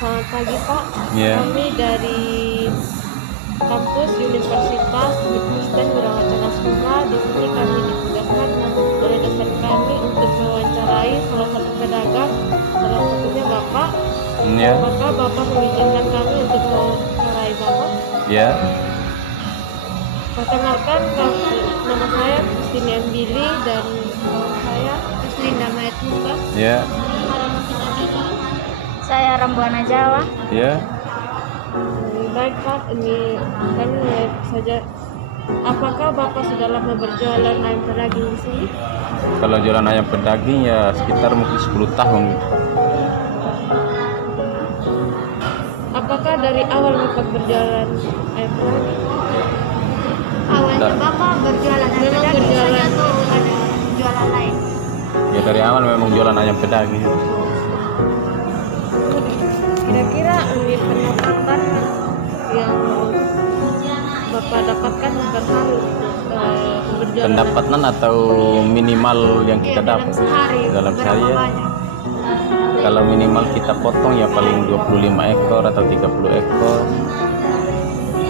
Selamat pagi Pak. Ya. Kami dari kampus Universitas Kristen Wirawacana Suma. Di sini kami ditugaskan oleh dosen kami untuk mewawancarai salah satu pedagang, salah satunya Bapak. Ya. Maka Bapak mengizinkan kami untuk mewawancarai Bapak. Ya. Perkenalkan, nama saya Christine M. Billy dan saya Krislinda Maetmuka. Ya. Saya Rambuana Jawa. Ya. Baik Pak, ini kami mulai saja. Apakah Bapak sudah lama berjualan ayam pedaging di sini? Kalau jualan ayam pedaging ya sekitar mungkin 10 tahun. Apakah dari awal Bapak berjualan ayam pedaging? Awalnya Bapak berjualan ayam Memang pedaging berjualan. saja atau ada jualan lain? Ya dari awal memang jualan ayam pedaging. Kira-kira ini pendapatan yang Bapak dapatkan per hari berjualan? Pendapatan atau minimal yang kita Dalam dapat sehari, dalam berapa sehari ya. banyak? Kalau minimal kita potong ya paling 25 ekor atau 30 ekor.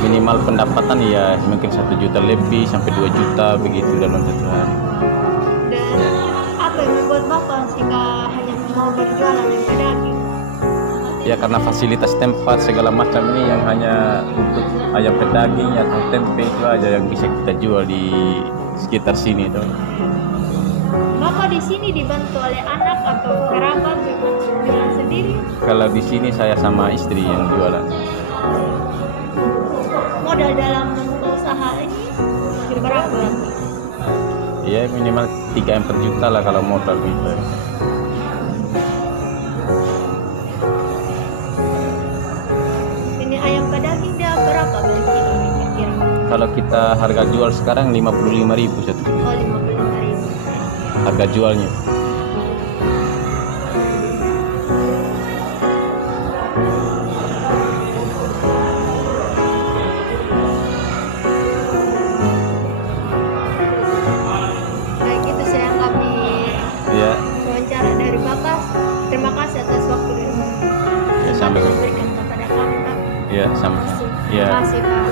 Minimal pendapatan ya mungkin 1 juta lebih sampai 2 juta begitu dalam satu hari. Dan apa yang membuat Bapak jika hanya mau berjualan ayam pedaging? Ya karena fasilitas tempat segala macam ini yang hanya untuk ayam pedaging atau tempe itu aja yang bisa kita jual di sekitar sini tuh. Bapak di sini dibantu oleh anak atau kerabat jualan sendiri? Kalau di sini saya sama istri yang jualan. Modal dalam usaha ini berapa? Ya minimal 3-4 juta lah kalau modal gitu. Ini ayam pedaging dia berapa per kilo kira-kira? Kalau kita harga jual sekarang 55.000 satu kilo. Oh, 55.000. Harga jualnya. Baik, itu saya yang kami Ya, wawancara dari Bapak. Terima kasih atas waktu dan ya sampai. memberikan kepada kami, Pak. Ya, sampai. Ya. Terima kasih, Pak.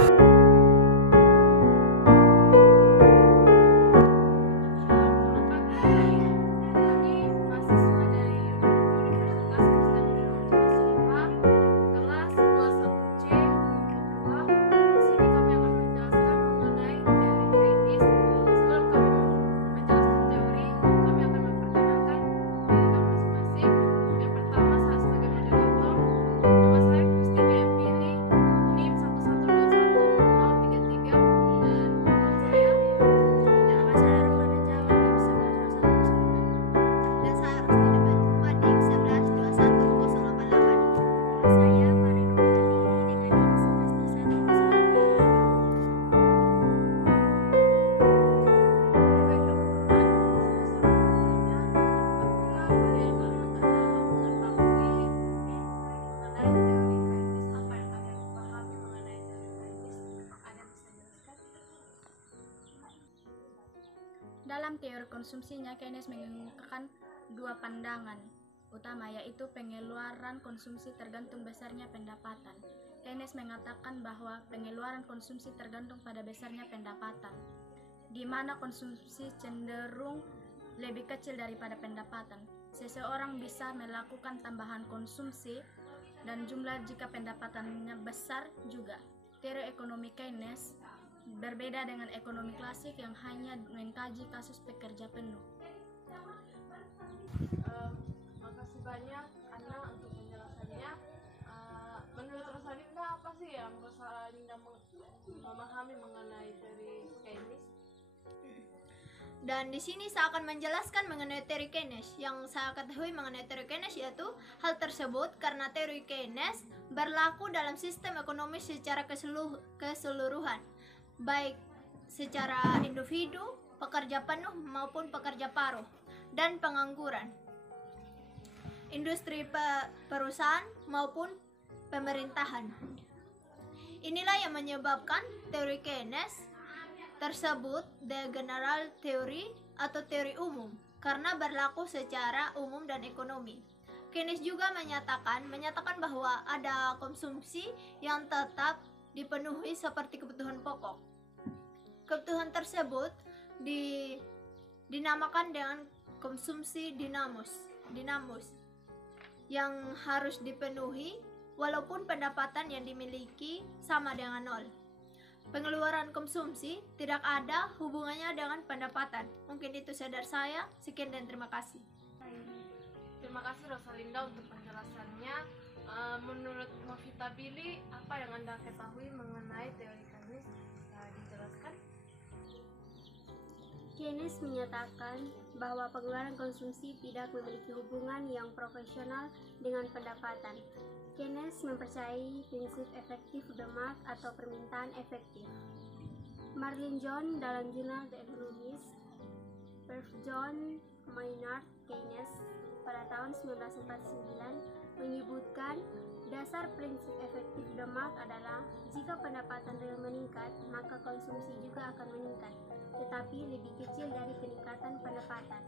Dalam teori konsumsinya, Keynes mengemukakan dua pandangan utama, yaitu pengeluaran konsumsi tergantung besarnya pendapatan. Keynes mengatakan bahwa pengeluaran konsumsi tergantung pada besarnya pendapatan, di mana konsumsi cenderung lebih kecil daripada pendapatan. Seseorang bisa melakukan tambahan konsumsi dan jumlah jika pendapatannya besar juga. Teori ekonomi Keynes berbeda dengan ekonomi klasik yang hanya mengkaji kasus pekerja penuh. Makasih banyak Ana untuk penjelasannya. Menurut Rosalinda, apa sih yang Rosalinda memahami mengenai teori Keynes? Dan di sini saya akan menjelaskan mengenai teori Keynes. Yang saya ketahui mengenai teori Keynes yaitu hal tersebut karena teori Keynes berlaku dalam sistem ekonomi secara keseluruhan, baik secara individu, pekerja penuh maupun pekerja paruh, dan pengangguran, industri perusahaan maupun pemerintahan. Inilah yang menyebabkan teori Keynes tersebut the general theory atau teori umum karena berlaku secara umum dan ekonomi. Keynes juga menyatakan bahwa ada konsumsi yang tetap dipenuhi seperti kebutuhan pokok. Kebutuhan tersebut dinamakan dengan konsumsi dinamus yang harus dipenuhi walaupun pendapatan yang dimiliki sama dengan nol. Pengeluaran konsumsi tidak ada hubungannya dengan pendapatan. Mungkin itu sadar saya. Sekian dan terima kasih. Terima kasih Rosalinda untuk penjelasannya. Menurut Novita Billy, apa yang Anda ketahui mengenai teori Keynes? Bisa dijelaskan? Keynes menyatakan bahwa pengeluaran konsumsi tidak memiliki hubungan yang profesional dengan pendapatan. Keynes mempercayai prinsip effective demand atau permintaan efektif. Marlin John dalam jurnal The Economist, Prof. John Maynard Keynes pada tahun 1949 menyebutkan dasar prinsip efektif demand adalah jika pendapatan real meningkat, maka konsumsi juga akan meningkat, tetapi lebih kecil dari peningkatan pendapatan.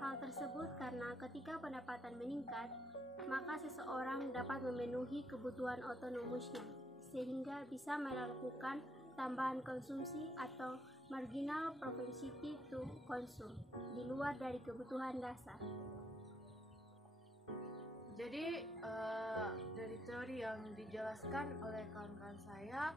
Hal tersebut karena ketika pendapatan meningkat, maka seseorang dapat memenuhi kebutuhan otonomusnya, sehingga bisa melakukan tambahan konsumsi atau marginal propensity to consume di luar dari kebutuhan dasar. Jadi dari teori yang dijelaskan oleh kawan-kawan saya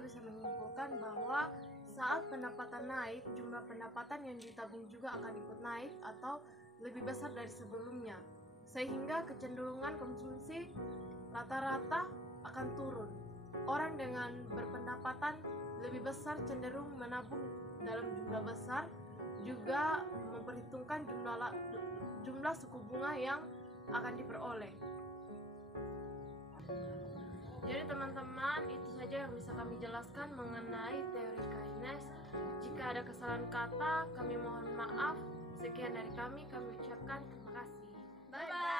bisa menyimpulkan bahwa saat pendapatan naik, jumlah pendapatan yang ditabung juga akan ikut naik atau lebih besar dari sebelumnya, sehingga kecenderungan konsumsi rata-rata akan turun. Orang dengan berpendapatan lebih besar cenderung menabung dalam jumlah besar, juga memperhitungkan jumlah suku bunga yang akan diperoleh. Jadi teman-teman, itu saja yang bisa kami jelaskan mengenai teori Keynes. Jika ada kesalahan kata, kami mohon maaf. Sekian dari kami ucapkan terima kasih. Bye-bye.